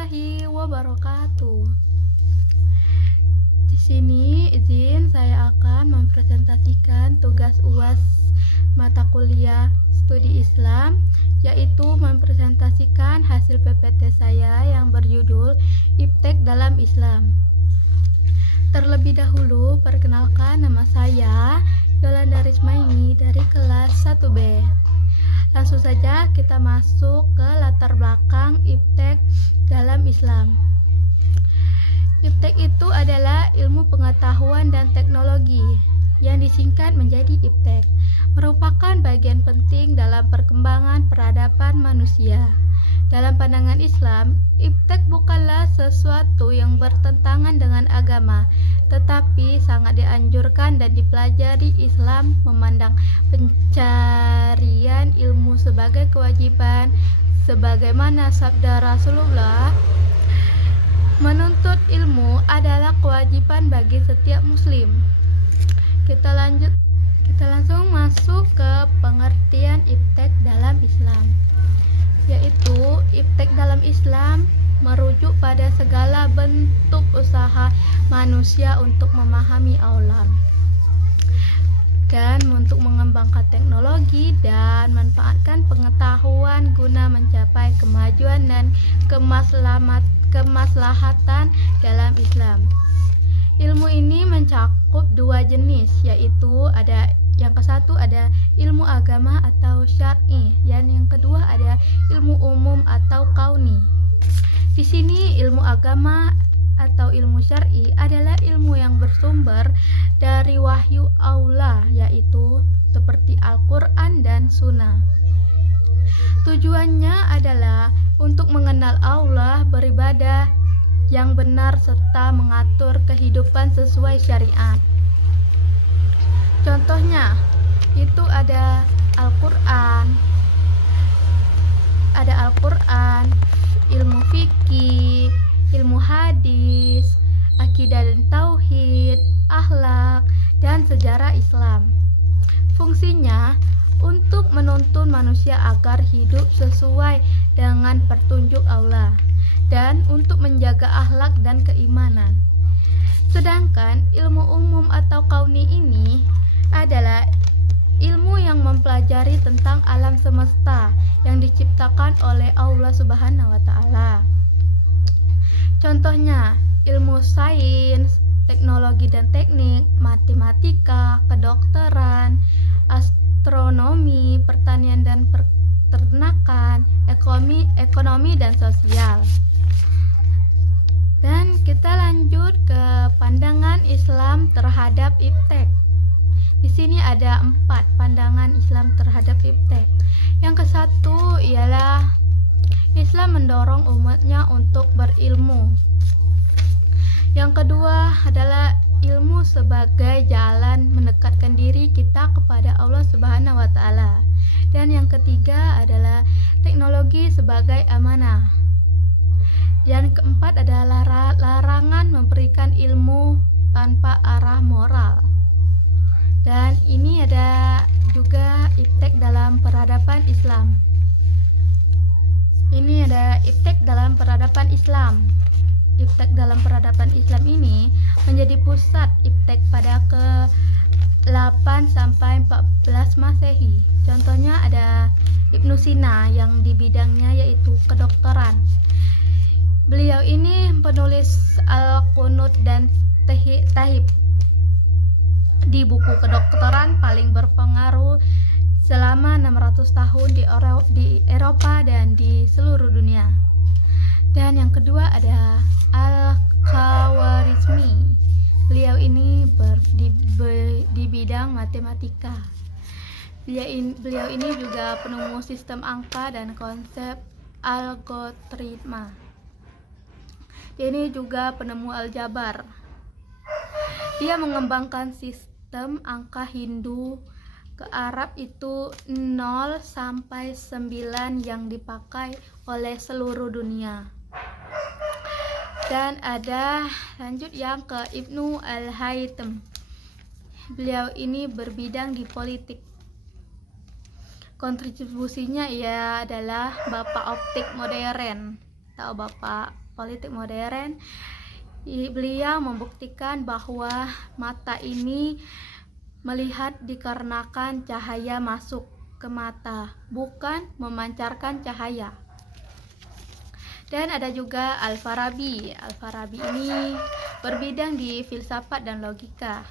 warahmatullahi wabarakatuh. Di sini izin saya akan mempresentasikan tugas UAS mata kuliah studi Islam, yaitu mempresentasikan hasil PPT saya yang berjudul Iptek dalam Islam. Terlebih dahulu, perkenalkan, nama saya Yolanda Rismaini dari kelas 1B. Langsung saja kita masuk ke latar belakang Iptek dalam Islam. Iptek itu adalah ilmu pengetahuan dan teknologi yang disingkat menjadi Iptek, merupakan bagian penting dalam perkembangan peradaban manusia. Dalam pandangan Islam, Iptek bukanlah sesuatu yang bertentangan dengan agama, tetapi sangat dianjurkan dan dipelajari. Islam memandang pencarian ilmu sebagai kewajiban, sebagaimana sabda Rasulullah, menuntut ilmu adalah kewajiban bagi setiap muslim. Kita langsung masuk ke pengertian Iptek dalam Islam, yaitu Iptek dalam Islam merujuk pada segala bentuk usaha manusia untuk memahami alam dan untuk mengembangkan teknologi dan manfaatkan pengetahuan guna mencapai kemajuan dan kemaslahatan dalam Islam. Ilmu ini mencakup dua jenis, yaitu yang satu ada ilmu agama atau syar'i, dan yang kedua ada ilmu umum atau kauni. Di sini ilmu agama atau ilmu syar'i adalah ilmu yang bersumber dari wahyu Allah, yaitu seperti Al-Quran dan Sunnah. Tujuannya adalah untuk mengenal Allah, beribadah yang benar, serta mengatur kehidupan sesuai syariat. Contohnya itu ada Al-Quran, ilmu fikih, ilmu hadis, akidah dan tauhid, akhlak, dan sejarah Islam. Fungsinya untuk menuntun manusia agar hidup sesuai dengan petunjuk Allah dan untuk menjaga akhlak dan keimanan. Sedangkan ilmu umum atau kauni ini adalah ilmu yang mempelajari tentang alam semesta yang diciptakan oleh Allah Subhanahu wa Ta'ala. Contohnya ilmu sains, teknologi dan teknik, matematika, kedokteran, astronomi, pertanian dan peternakan, ekonomi dan sosial. Dan kita lanjut ke pandangan Islam terhadap Iptek. Di sini ada 4 pandangan Islam terhadap Iptek. Yang ke-1 ialah Islam mendorong umatnya untuk berilmu. Yang kedua adalah ilmu sebagai jalan mendekatkan diri kita kepada Allah Subhanahu wa Ta'ala. Dan yang ketiga adalah teknologi sebagai amanah. Yang keempat adalah larangan memberikan ilmu tanpa arah moral. Dan ini ada juga Iptek dalam peradaban Islam. Ini ada Iptek dalam peradaban Islam. Iptek dalam peradaban Islam ini menjadi pusat Iptek pada ke-8 sampai 14 Masehi. Contohnya ada Ibnu Sina yang di bidangnya yaitu kedokteran. Beliau ini penulis Al-Qunut dan Tahib. Di buku kedokteran paling berpengaruh selama 600 tahun di Eropa dan di seluruh dunia. Dan yang kedua ada Al-Khawarizmi. Beliau ini di bidang matematika. Beliau ini juga penemu sistem angka dan konsep algoritma. Dia ini juga penemu aljabar. Dia mengembangkan sistem angka Hindu ke Arab itu 0 sampai 9 yang dipakai oleh seluruh dunia. Dan ada lanjut yang ke Ibnu Al-Haytham. Beliau ini berbidang di politik. Kontribusinya ia adalah bapak optik modern. atau Bapak Politik Modern, beliau membuktikan bahwa mata ini melihat dikarenakan cahaya masuk ke mata, bukan memancarkan cahaya. Dan ada juga Al-Farabi. Al-Farabi ini berbidang di filsafat dan logika.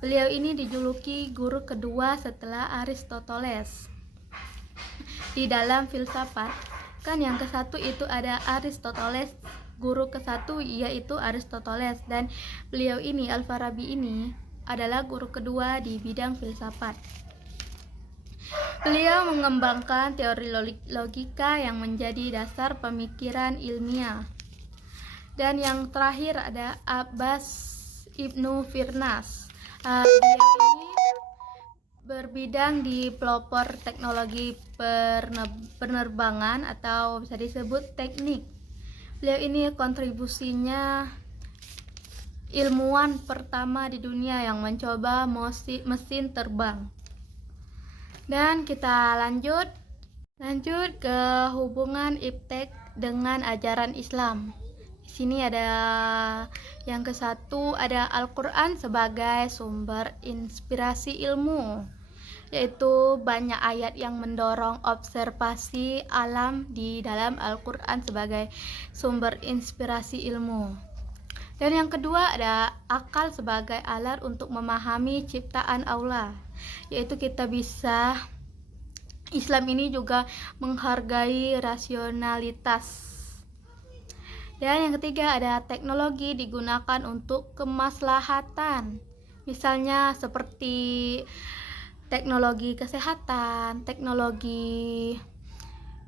Beliau ini dijuluki guru kedua setelah Aristoteles. Di dalam filsafat, kan yang ke satu itu ada Aristoteles, guru ke satu yaitu Aristoteles, dan beliau ini, Al-Farabi ini, adalah guru kedua di bidang filsafat. Beliau mengembangkan teori logika yang menjadi dasar pemikiran ilmiah. Dan yang terakhir ada Abbas Ibnu Firnas. Beliau ini berbidang di pelopor teknologi penerbangan atau bisa disebut teknik. Beliau ini kontribusinya ilmuwan pertama di dunia yang mencoba mesin terbang. Dan kita lanjut ke hubungan iptek dengan ajaran Islam. Di sini ada yang ke satu, ada Al-Quran sebagai sumber inspirasi ilmu, yaitu banyak ayat yang mendorong observasi alam di dalam Al-Quran sebagai sumber inspirasi ilmu. Dan yang kedua ada akal sebagai alat untuk memahami ciptaan Allah, yaitu kita bisa, Islam ini juga menghargai rasionalitas. Dan yang ketiga ada teknologi digunakan untuk kemaslahatan, misalnya seperti teknologi kesehatan, teknologi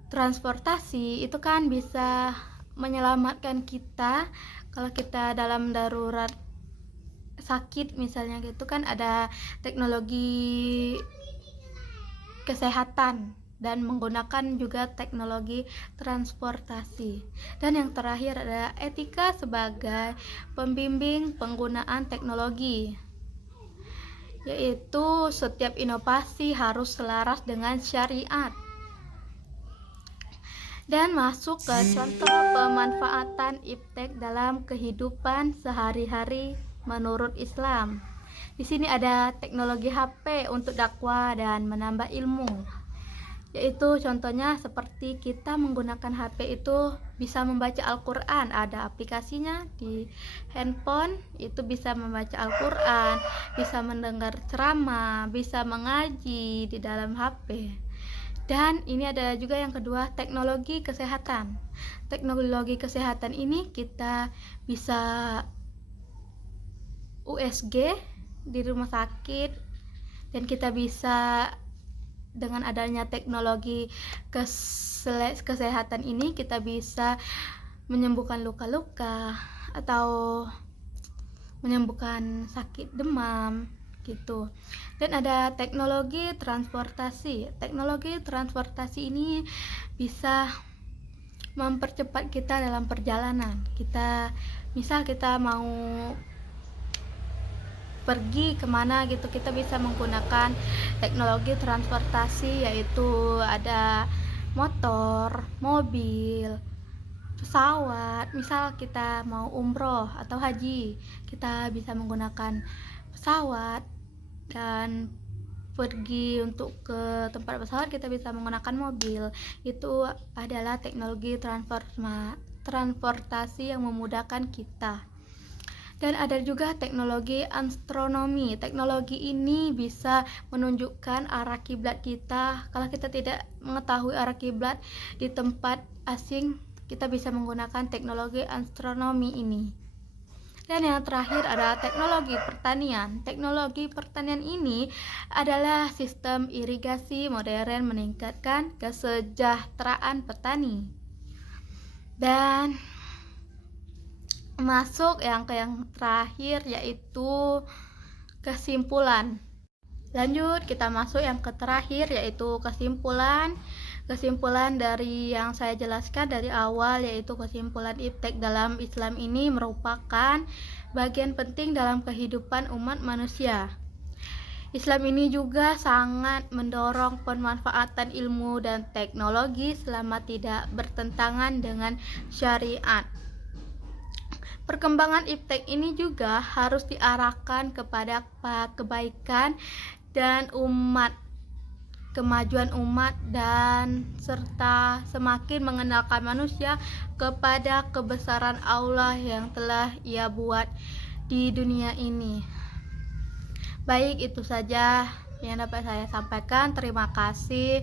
transportasi, itu kan bisa menyelamatkan kita kalau kita dalam darurat sakit misalnya gitu, kan ada teknologi kesehatan dan menggunakan juga teknologi transportasi. Dan yang terakhir ada etika sebagai pembimbing penggunaan teknologi, yaitu setiap inovasi harus selaras dengan syariat. Dan masuk ke contoh pemanfaatan iptek dalam kehidupan sehari-hari menurut Islam. Di sini ada teknologi HP untuk dakwah dan menambah ilmu, yaitu contohnya seperti kita menggunakan HP itu bisa membaca Al-Quran, ada aplikasinya di handphone, itu bisa membaca Al-Quran, bisa mendengar ceramah, bisa mengaji di dalam HP. Dan ini ada juga yang kedua, teknologi kesehatan. Teknologi kesehatan ini kita bisa USG di rumah sakit, dan kita bisa dengan adanya teknologi kesehatan ini kita bisa menyembuhkan luka-luka atau menyembuhkan sakit demam gitu. Dan ada teknologi transportasi. Teknologi transportasi ini bisa mempercepat kita dalam perjalanan. Misal kita mau pergi kemana gitu, kita bisa menggunakan teknologi transportasi, yaitu ada motor, mobil, pesawat. Misal kita mau umroh atau haji, kita bisa menggunakan pesawat, dan pergi untuk ke tempat pesawat kita bisa menggunakan mobil. Itu adalah teknologi transportasi yang memudahkan kita. Dan ada juga teknologi astronomi. Teknologi ini bisa menunjukkan arah kiblat kita. Kalau kita tidak mengetahui arah kiblat di tempat asing, kita bisa menggunakan teknologi astronomi ini. Dan yang terakhir ada teknologi pertanian. Teknologi pertanian ini adalah sistem irigasi modern meningkatkan kesejahteraan petani. Dan masuk yang terakhir, yaitu kesimpulan. Lanjut, kita masuk yang terakhir, yaitu kesimpulan. Kesimpulan dari yang saya jelaskan dari awal, yaitu kesimpulan iptek dalam Islam ini merupakan bagian penting dalam kehidupan umat manusia. Islam ini juga sangat mendorong pemanfaatan ilmu dan teknologi selama tidak bertentangan dengan syariat. Perkembangan iptek ini juga harus diarahkan kepada kebaikan dan kemajuan umat dan serta semakin mengenalkan manusia kepada kebesaran Allah yang telah Ia buat di dunia ini. Baik, itu saja yang dapat saya sampaikan. Terima kasih,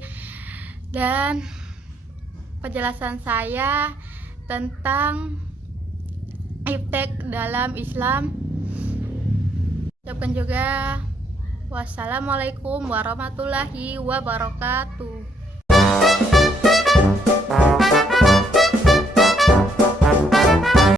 dan penjelasan saya tentang iptek dalam Islam. Ucapkan juga wassalamualaikum warahmatullahi wabarakatuh.